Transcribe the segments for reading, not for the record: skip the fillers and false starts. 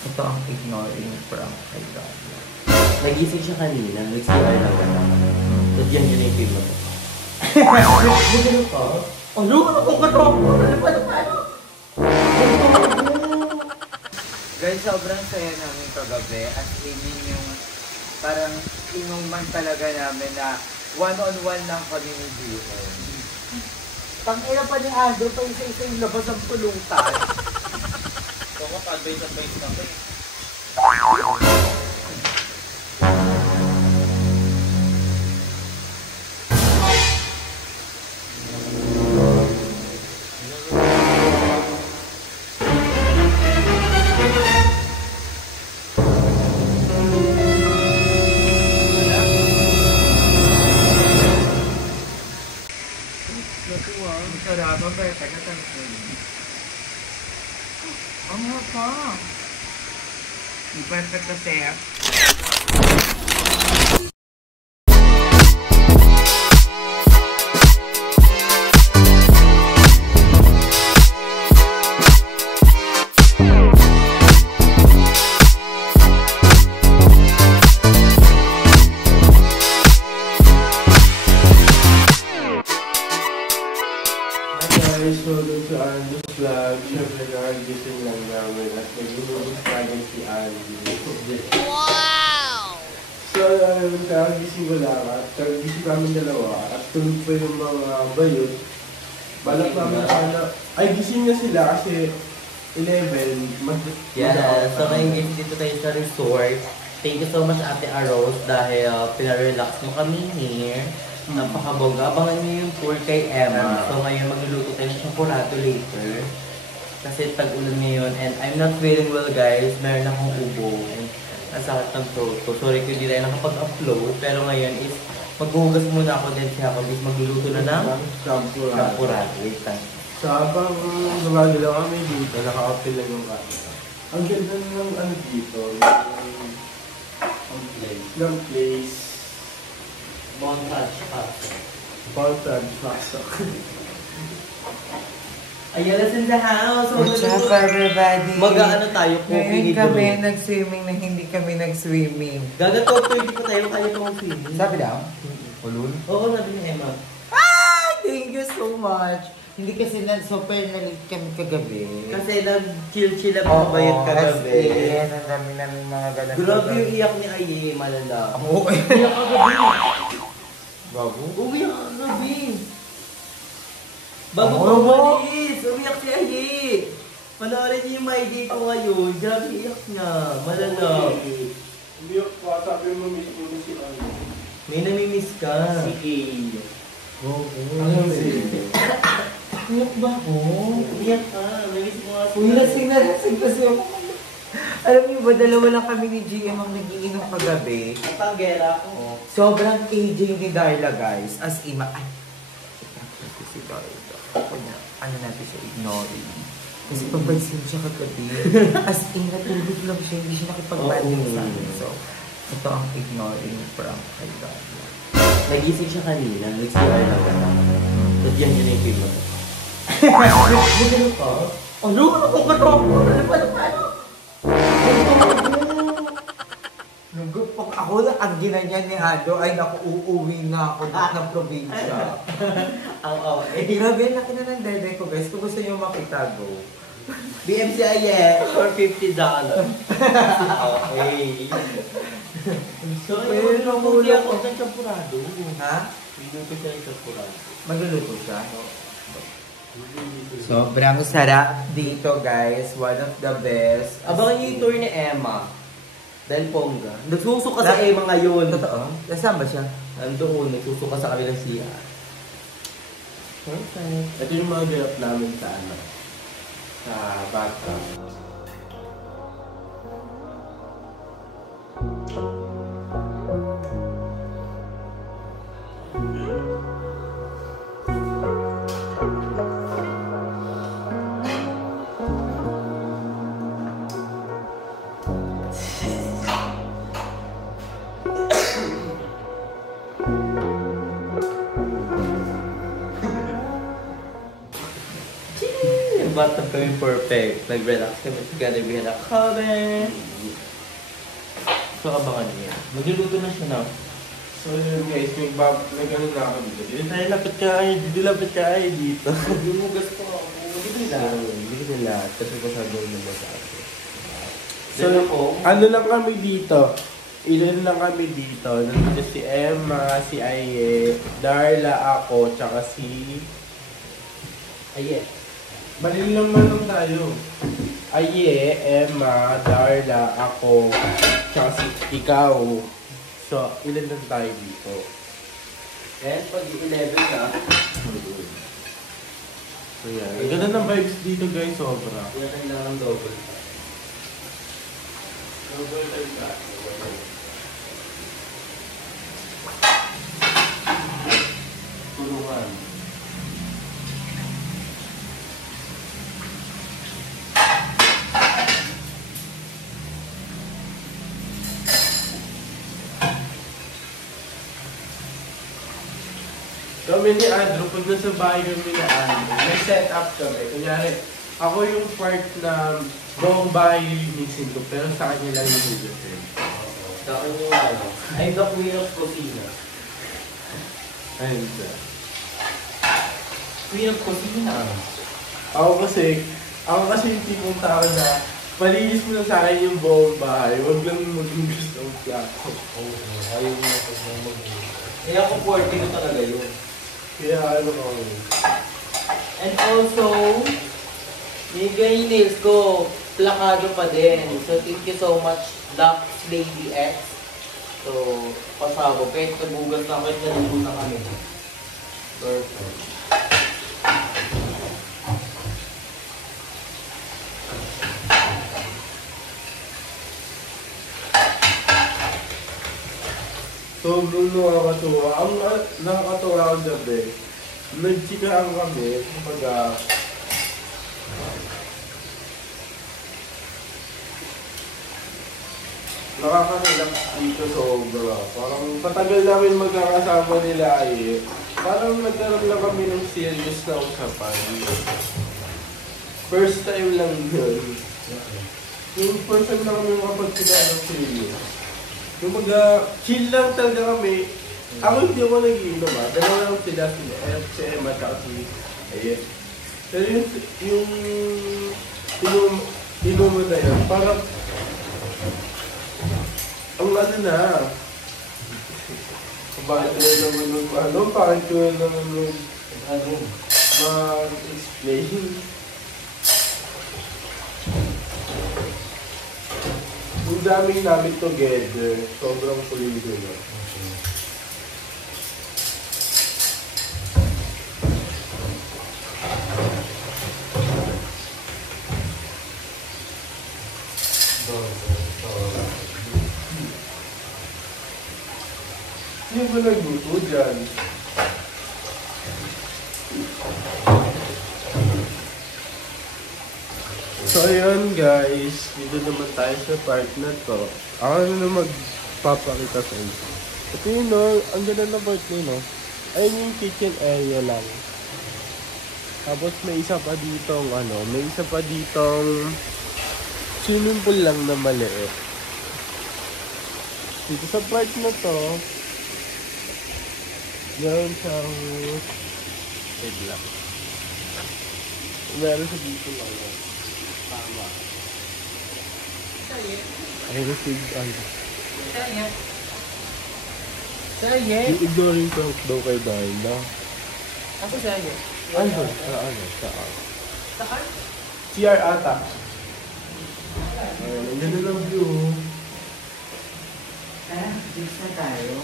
Ito ang ignoring prank kay Gabi. Nagising siya kanina, nag-CR lang ka na. Tapos yan yun yung film mo. Ano ka? Ano? Ano ka to? Guys, sobrang saya namin kagabi at yun yung parang inuman talaga namin na one-on-one lang kami ni Gio. Tangina pa ni Andrew pa isa-isa yung labas ang pulutan. So, kapag-base na pa eh. Sarap, ang perfect na tanong. Ang hapa. Ang perfect na chef. So, dun sa Andy's vlog, syempre nakagising lang namin at nag-inulit namin si Andy. Wow! So, nakagising ko lang at nakagising kami dalawa at tulog pa yung mga bayot. Balak namin sana, ay gising na sila kasi 11, Yeah, so ngayon guys, dito tayo sa resort. Thank you so much Ate Aros dahil pinarelax mo kami here. Napakabongga. Abangan niyo yung tour kay Emma. So ngayon magluluto tayo ng chocolate later. Kasi tag-ulan ngayon and I'm not feeling well guys. Meron akong ubo. Ang sakit ng throat ko. Sorry kung hindi tayo nakapag-upload. Pero ngayon is maghuhugas muna ako din siya ako. Magluluto na ng chocolate. Wait lang. So, habang gumagalaw kami dito, naka-open lang yung camera. Ang ganda ng ano dito, ng place. Montage pasok. Montage pasok. Ayala's in the house! What's up everybody? Mag-ano tayo po? Ngayon kami nag-swimming na hindi kami nag-swimming. Gagato po, hindi pa tayo kaya pang swimming. Sabi daw? Ulul? Oo, sabi ni Emma. Ah! Thank you so much! Hindi kasi super nalit kami kagabi. Kasi nag-chill-chill lang ako bayad kagabi. Yes, ang dami namin mga ganun. Grabe yung iyak ni Aye, malala. Oo. Iyak kagabi. Bago? Umiyak kagabi. Bago Oo, pa mo? umalis, umiyak si Aye. Panoorin niyo yung my day ko ngayon. Grabe iyak niya, malala. Hindi ako, sabi mo miss mo si Andy. May namimiss ka. Si A. Oo. Ano si Umiyak ba ako? Umiyak ka, namiss mo nga. Uy, lasing kasi ako. Alam niyo ba, dalawa lang kami ni GM ang nagiinom kagabi. Ang panggera ko. Sobrang KJ ni Darla, guys. As in, ay, si Darla. Ano natin siya ignoring. Kasi papansin siya kagabi. As in, natulog lang siya. Hindi siya nakipag-banding sa akin. So, ito ang ignoring prank kay Darla. Nagising siya kanina, nag-CR lang ka na. Tapos yan yun yung film mo. Ano ka? Ano? Ano ka to? Pag ako lang ang ginanyan ni Ado ay naku-uuwi na ako ng probinsya. Ang okay. Grabe, laki na ng dede ko guys. Kung gusto nyo makita, go. BMCIE for $50. Okay. So, Pero nakuha ako ng champurado. Ha? Minuto siya yung champurado. Magluluto siya. Sobrang sarap dito guys. One of the best. Abangan niyo yung tour ni Emma. Dahil pongga. Nagsusuka sa Emma ngayon. Totoo? Nasaan ba siya? Andoon, nagsusuka sa kabilang siya. Perfect. Ito yung mga ganap namin sa ano. Sa bata. bathtub kami perfect. Nag-relax kami together. We had a coven. So, abangan niya. Magluluto na siya na. So yun guys, nag-ano na ako dito. Dito tayo lapit ka ay dito. Lumugas ko ako. Hindi ko nila. Kasi kasagawin naman sa akin. So, Then ako, ano lang kami dito? Ilan lang kami dito. Nandito si Emma, si Aye, Darla, ako, tsaka si... Aye. Balil naman lang tayo. Aye, Emma, Darla, ako, tsaka si ikaw. So, ilan lang tayo dito? And pag 11 na, So yan. Ang ganda ng vibes dito guys, sobra. yan lang ng double. Double time ka. Tulungan. Kami ni Andrew, pag nasa bahay kami ni Andrew, may set up kami. Kunyari, ako yung part na buong bahay linisin ko, pero sa kanya lang yung hugasin. Sa akin yung ano, I'm the queen of kusina. Ayun siya. Queen of kusina? Ako kasi yung tipong tao na malinis mo na sa akin yung buong bahay, huwag lang maghugas ng plato. Oo, ayaw mo na pag mag-hugas. Kaya ako 40 ko talaga yun. Kaya ano ko. And also, yung nails ko, plakado pa din. So, thank you so much, Lux Lady X. So, pasabo. Kahit nabugas na, kahit naligo na kami. Perfect. Sobrang nakakatuwa. Ang nakakatuwa ang gabi, nagchikahan kami kapag nakaka-relax dito sobra. Parang patagal namin magkakasama nila eh. Parang nagkaroon lang kami ng serious na usapan. First time lang yun. Yung first time na kami makapagkita ng serious. Yung chill lang talaga kami. Ako hindi ako nag-iinom Dalawa lang sila, si Emma at si Ayen. Pero yung inuman na yun, parang ang ano na. Bakit ko naman bakit ko naman mag-explain. Ang daming namin together, sobrang pulido na. Sino ba nagluto dyan? So ayun guys, dito naman tayo sa part na to. Ako na magpapakita sa inyo. Ito yun ang ganda na part nyo Ayun yung kitchen area lang. Tapos may isa pa ditong swimming pool lang na maliit. Dito sa part na to, meron siyang wait lang. Meron sa dito lang tama. Ayun na si i-ignoring ko daw kay Darla. Ako sa'yo. Ano? Saan? CR ata. Ayun, ang ganda ng view. Dito na tayo.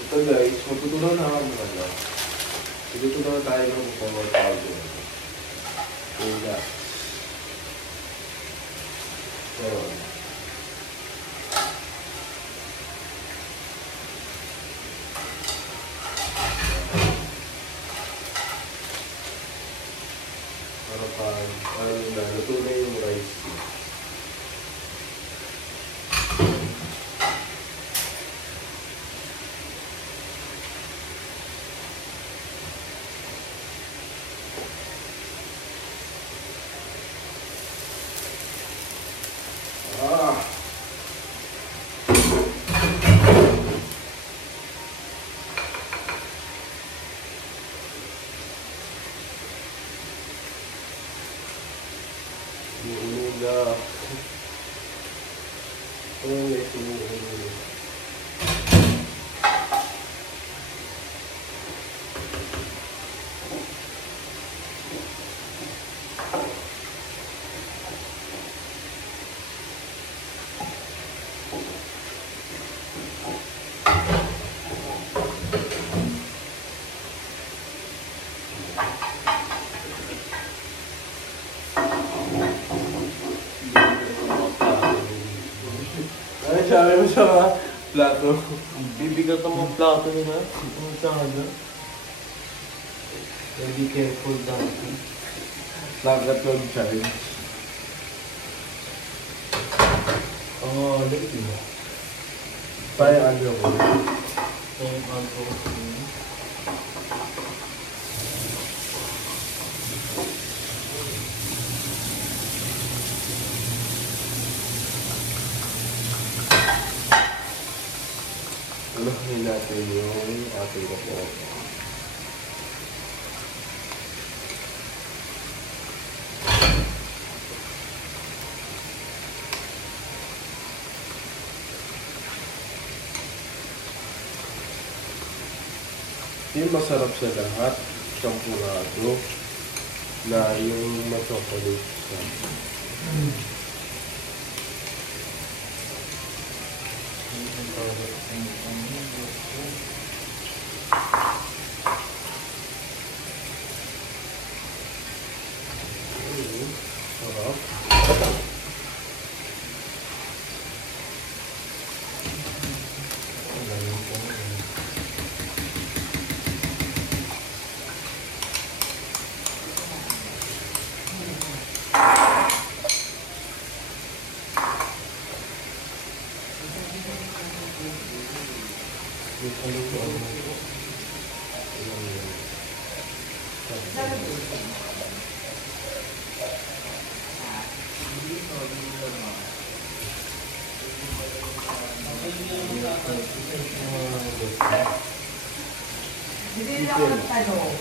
Ito guys, magtutunan na ako ng Magtutunan tayo ng pag-workout. Relax. Ayun. Parang luto na yung rice. Sabi mo sa mga plato. Bibigat ang mga plato nila. Ang tsada. Be careful dati. Lagatog challenge. Oh, look at mo. Parang ano ko. Yung ano. Unahin natin yung ating kapo. Yung masarap sa lahat, champurado, na yung ma-chocolate siya. Sarap. Hindi ako nagtanong.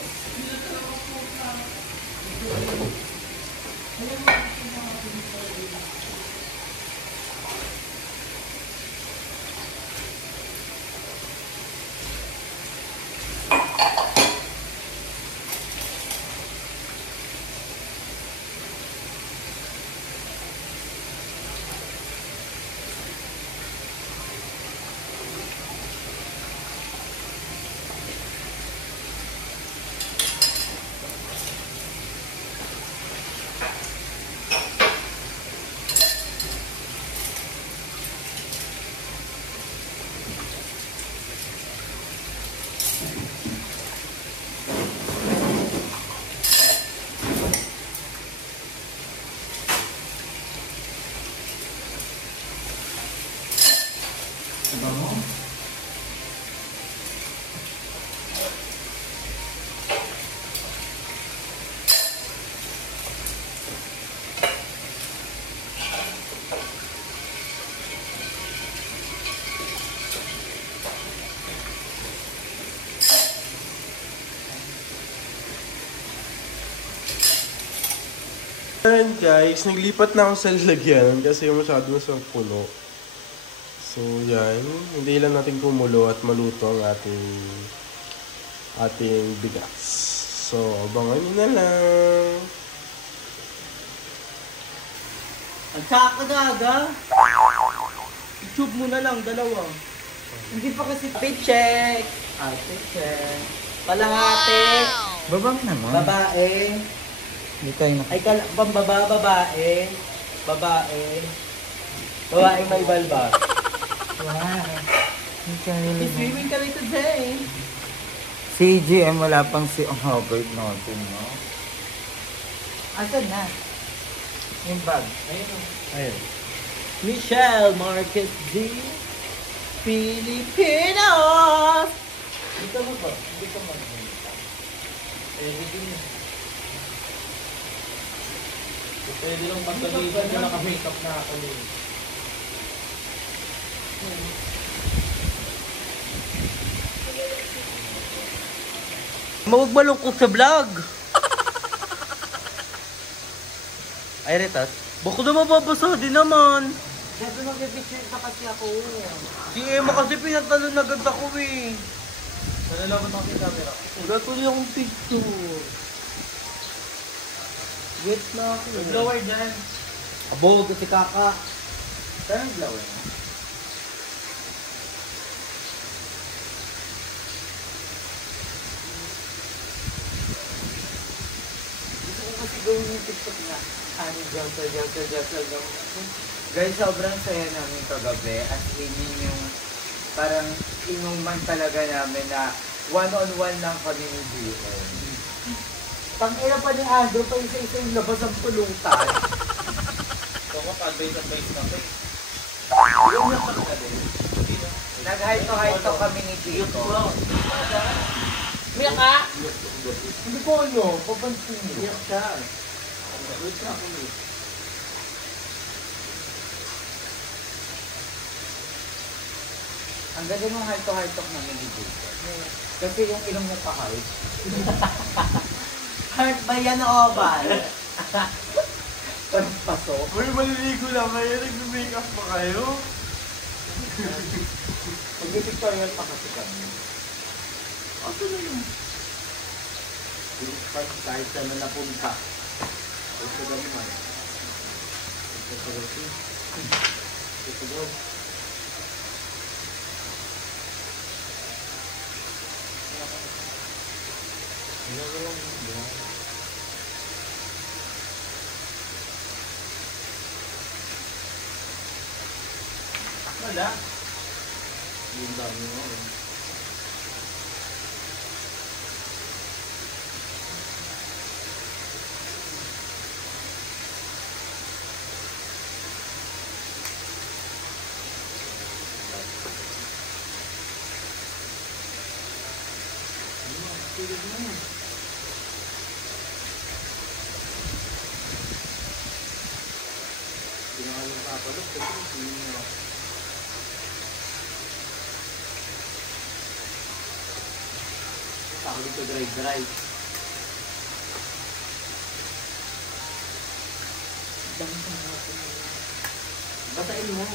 Ayan guys, naglipat na ako sa lalagyan kasi masyado na siyang puno. So yan, hindi lang natin kumulo at maluto ang ating bigas. So abangan nyo na lang. Ang tsaka gaga. I-tube mo na lang, dalawa. Hindi pa kasi paycheck. Paycheck. Palahati. Babang naman. Babae. Hindi tayo na. Ay, babae. Babae may balba. Wow. Swimming ka rin today. Si GM, wala pang si Robert natin, no? Asan na? Yung bag. Ayun. Michelle Marquez D. Pilipinos! Dito mo ba? Dito mo. Dito mo. Pwede lang pagkaliban na naka-makeup na ako yun. Huwag malungkot sa vlog. Ay, Retas. Bako na mababasa din naman. Siyempre mag-picture pa kasi ako. Si Emma kasi pinatalon na ganda ko eh. Nalalaman ako yung camera. Wala tuloy akong picture. Wait na ako. Blower dyan. Abog, kasi kaka. Saan ang blower? Gusto ko kasi gawin yung TikTok na jump. Guys, sobrang saya namin kagabi. As in yung parang inuman talaga namin na one-on-one lang kami ni Gio. Pang-ina pa ni Andrew pa isa-isa yung labas ng pulutan. Advice na kayo. Yung nakakali. Nag-hito-hito kami ni Gio. Miyak ka? Hindi ko ano, papansin niyo. Miyak siya. Wait na ako eh. Ang ganda ng hito-hito namin ni Gio. Kasi yung ilong mo pa heart. Heart ba yan o oval? Parang pasok. Uy, maliligo na kayo. Nag-makeup pa kayo. Mag-pictorial pa kasi kami. Ako na yun. Kahit saan na napunta. Ito ba naman? Ito ba ito? Ito ba? Wala. Yung dami mo. Pinakalang kapalok kasi hindi nyo. Ako dito dry. Batain mo.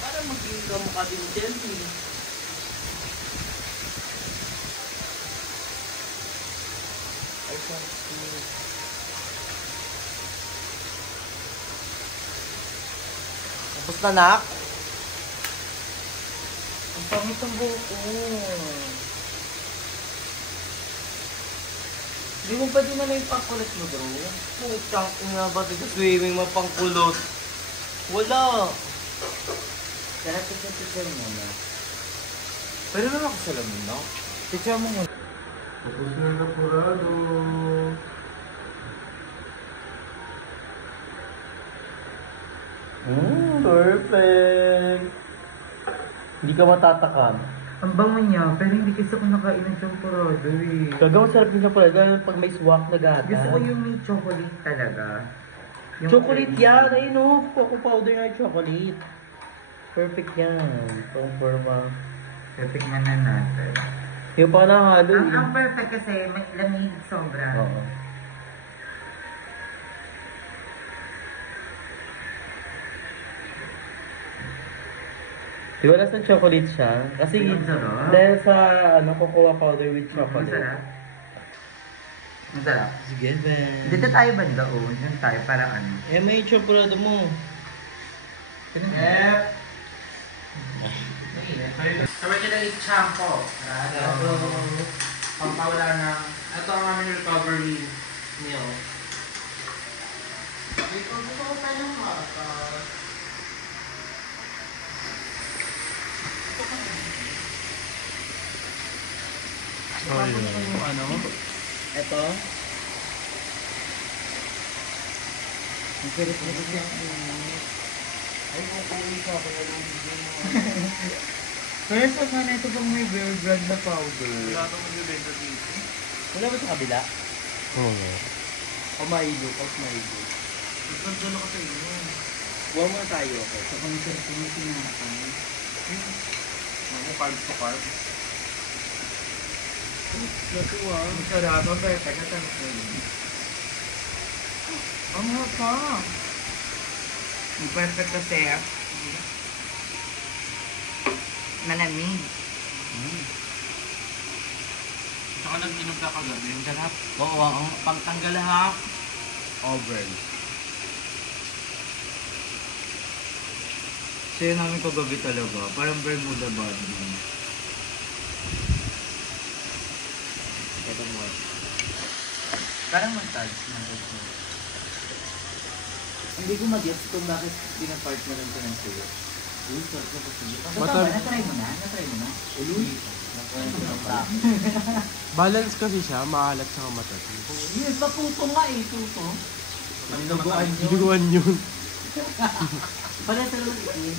Parang magiging kamukha din ni Chelsea. Tapos na, nak? Ang pangit ang buhok ko. Di mo ba din na yung pangkulot mo, bro? Putang ina ba ito swimming mo pangkulot? Wala. Kaya picture mo na. Pero naman ako sa lamin, no? Picture mo muna. Tapos na napurado. Perfect. Hindi ka matatakam. Ang bango niya, pero hindi kasi ako nakain ng champurado eh. Gagawin sarap yung chocolate, gano'n pag may swak na gata. Gusto ko yung may chocolate talaga. Yung Chocolate creamy. yan, ayun o. Coco powder na chocolate. Perfect yan. Pang forma. Titignan na natin. Yung pa nahalo Ang perfect kasi may lamig sobra. Oo. Di ba nasa chocolate siya? Kasi Ang sarap. dahil sa cocoa powder with chocolate. Masarap. Masarap. Sige, Ben. Dito tayo banda o. Yun tayo para ano. Eh, may chocolate mo. Original is shampoo. Pampawala ng... Ito ang aming recovery meal. Ito gusto ko pa ng matas. Ano? Ito. Ang sarap na kasi. Ay, kukuwi ka ako na lang. Kaya sa man ito pang may Bear Brand na powder. Wala akong magbibenta dito. Wala ba sa kabila? Oo. O Milo, o Milo. Nagdala ka sa inyo. Huwag muna tayo, okay? Sa concert ko may sinakay. Mga carbs to carbs. Natuwa. Masarap ang perfect na tanong. Ang hapa. Ang perfect kasi. Malamig. Saka nag-inom ka kagabi. Ang sarap. Oo, ang pangtanggal ha. Over. Sa'yo namin kagabi talaga. Parang Bermuda bonding. Ito mo. Parang montage. Hindi ko mag-guess kung bakit pinapart na lang ito ng suyo. Uy, sarap na po suyo. Na-try mo na? Na-try mo na? Uy, Balance kasi siya, maalat sa matat. yes, matuto nga eh, tuto. Binuguan yun. Pala sa lang itin.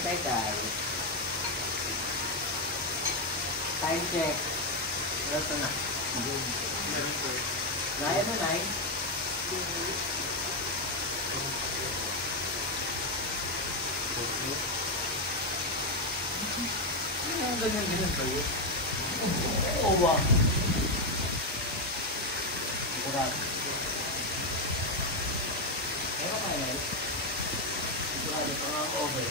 Tay. Time check. Ito na. Naya na, Nay. Ganyan ba yun? Oo, wow. Sigurado. Pero kaya, Nay? Sigurado pa nga over.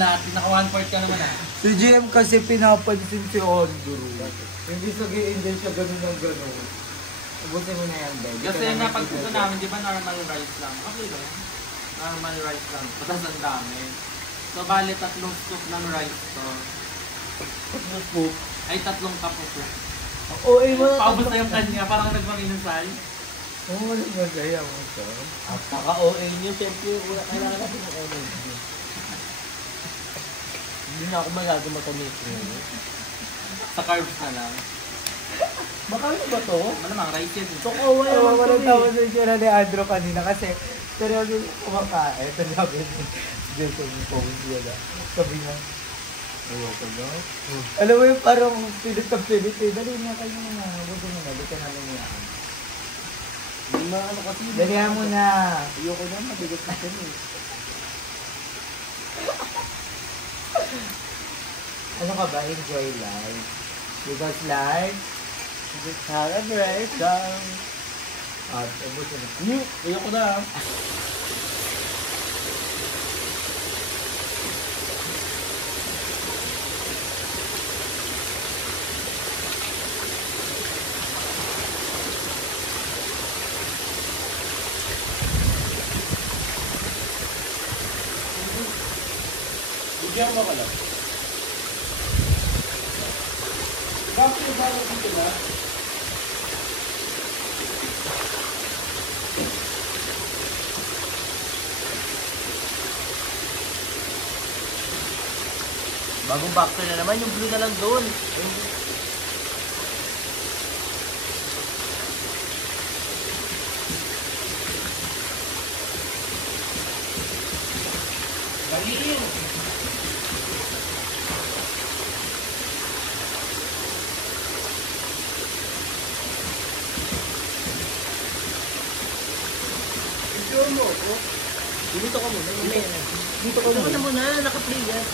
Naka 1/4 ka naman ah. Si GM kasi pinapansin si Andrew. Hindi nag-i-enjoy siya ganun ng ganun. Ubusin mo na yan, Ben. Kasi yung napagpuso namin, di ba normal rice lang? Okay ba yan? Normal rice lang. Patas ang dami. So, bali, 3 scoop ng rice to. 3 scoop? Ay, 3 cup of soup. Oo, mo na. Paubos na yung kanya, parang nagpanginasal. Oo, walang masaya mo siya. At naka-OA nyo, siyempre, wala kailangan natin ng OA nyo. Hindi na ako magagawa matamis nyo. Sa carbs na lang. Baka ano ba to? Malamang rice yan. Ito kawa naman Walang kami. tawa sa siya ni Andrew kanina kasi seryoso yung kumakain. Ito sabi ni Jason yung pong yun. Sabi niya, ayoko daw. Alam mo yung parang pilit na pilit eh. Dali nga kayo na. Buti mo na. Dito namin yan. Hindi na ano kasi. Dalihan mo na. Ayoko na, mabigat na kami. Ano ka ba? Enjoy life. Because life Just celebration. at ubusin na. Ayoko na. Bigyan mo ka lang. Bakit yung bago dito na? Bagong boxer na naman, yung blue na lang doon. Baliw! Bigyan mo ako. Dito ka muna. Dito ka muna. Naka-play yan.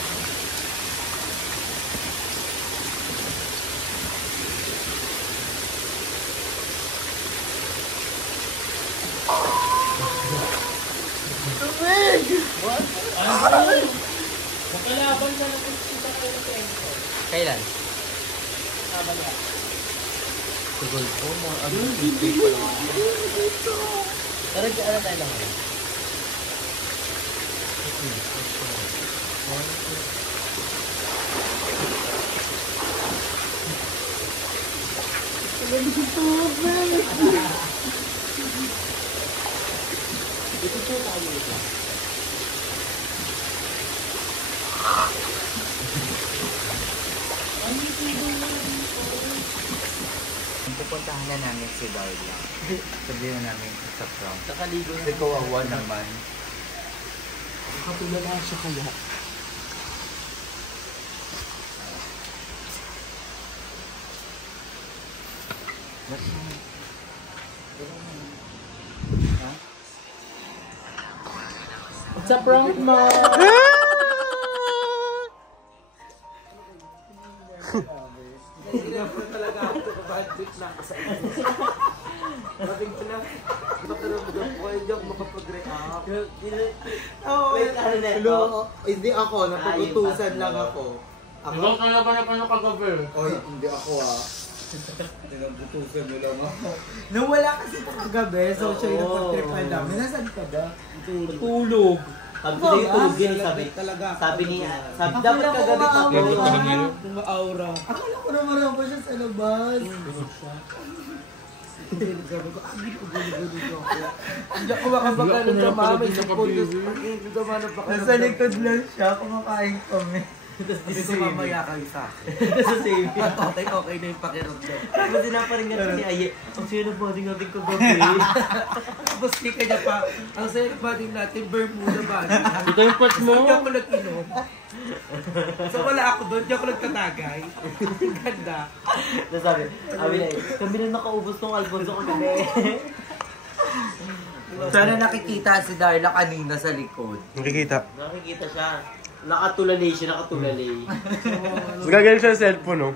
Magkalaban na lang kung kita kayo ng tempo. Kailan? Laban na. Sigol po, mga ano, big pa lang. Pero ano tayo lang ngayon? Ito po tayo ito. Pupuntahan na namin si Darla. Sabihin na namin sa prom. Nakaligo na. Kasi kawawa naman. Nakatulala siya kaya. Sa prank mo! Hindi na talaga ako budget na sa inyo. Mating ko na. Makaramdam ko. Hindi ako makapag-react. Hindi ako, napagutusan lang ako. Ikaw ka na ba na paano kagabi? Oy, hindi ako Tinabutusan mo lang ako. Nung wala kasi ito kagabi, so siya yung napag-tripan namin. Nasaan ka ba? Tulog. Sabi ko yung tulog din, sabi. Sabi niya, sabi dapat kagabi pa ko. Aura. Akala ko naman ako siya sa labas. Sabi ko, hindi ko gulo-gulo ako. Hindi ako makapagano sa mama. Nasa likod lang siya, kumakain kami. Hindi ko mamaya kayo sa akin. Sa same. Okay na yung pakiramdam. Tapos dinaparin nga ni Aye, ang sino na body natin kagabi. Tapos di kanya pa, ang sayo na body natin, Bermuda body. Ito yung part mo? Hindi ako nag-inom. So wala ako doon, hindi ako nagtatagay. Ganda. Nasabi, kami na nakaubos ng Alfonso kagabi. Sana nakikita si Darla kanina sa likod. Nakikita. Nakikita siya. Nakatulalay siya, nakatulalay. Gagaling siya sa cellphone, no?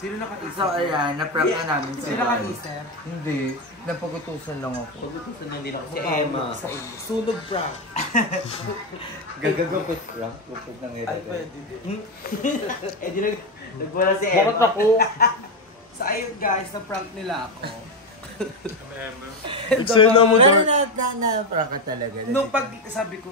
Sino nakaisip? So ayan, na-prank na namin. Sino nakaisip? Hindi. Napagutusan lang ako. Pagkutusan na din ako si Emma. Sunog prank. Gagagapit prank? Pupog ng Ay, pwede din. Eh, di nagwala si Emma. Bakit ako? So ayun guys, na-prank nila ako. Sir na mo, Dor. Na-prank ka talaga. Nung pag sabi ko,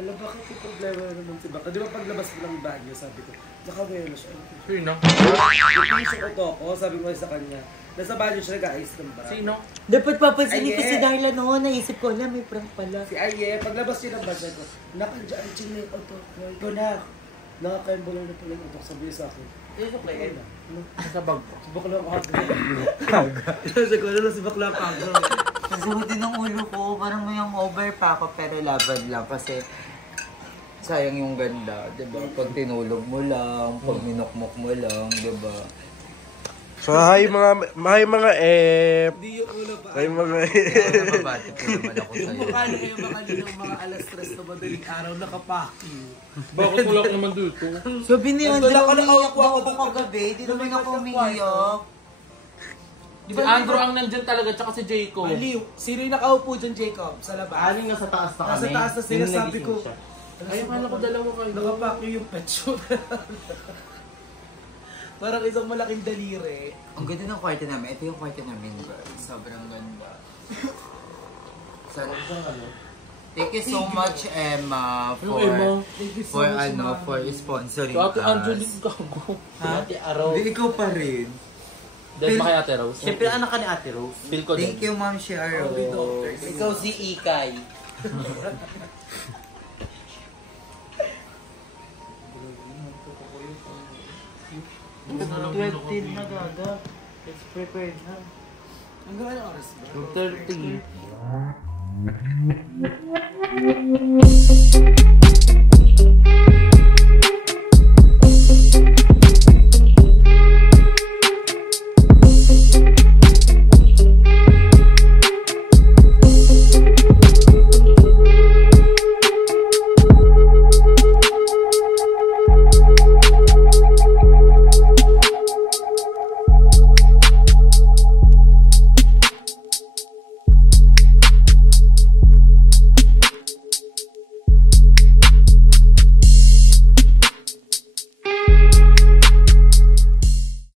alam bakit yung problema na naman si Baka? Di ba paglabas ko ng bagyo, sabi ko, nakawelo siya. Sino? Yung ko ako, sabi ko sa kanya, nasa banyo siya nag-ayos ng bra. Sino? Dapat papansinin ko Aye. si Darla noon. Naisip ko, alam, may prank pala. Si Aye, paglabas niya ng banyo ko, nakadyan, chinay ko to. Ko na, nakakaimbulan na pala yung utok, sabi sa akin. Sino play Emma? Sa bag. Si Bakla ako Sabi ko, ano si Bakla pa ako? Nasuhutin ng ulo ko, parang may yung over pa ako, pero laban lang kasi sayang yung ganda, diba? Pag tinulog mo lang, pag minokmok mo lang, diba? So, hi mga Hindi yung ulo pa. Hi mga Mabati ko naman ako sa'yo. Mukha kayo mga alas 3 na madaling araw nakapaki. Bakit wala ka naman dito? Sabi ni Andrew, Nandun ako, umiiyak nakaupo daw ako ako doon. kagabi. Di naman Lumipat ako sa umiiyak. Si Andrew ang nandyan talaga, tsaka si Jacob. Aliw, sino yung nakaupo dyan, Jacob? Sa labas? Aling nasa taas na kami. Nasa taas na sila, Nung sabi nagising ko. siya. Ay, akala ko dalawa kayo. Nakapaki yung pet shoot. Parang isang malaking daliri. Ang ganda ng kwarto namin. Ito yung kwarto namin, bro. Sobrang ganda. Sana Thank you so much, Emma, for sponsoring So, Ate us. Angelique gago. Ate Aro. Di ikaw pa rin. Dahil ba kay Ate Rose? Siyempre anak ka ni Ate Rose. Feel ko Thank din. you, Ma'am Sharo. Ikaw si Ikay. na gaga. It's prepared na. Ang gawa ng oras ba? 30.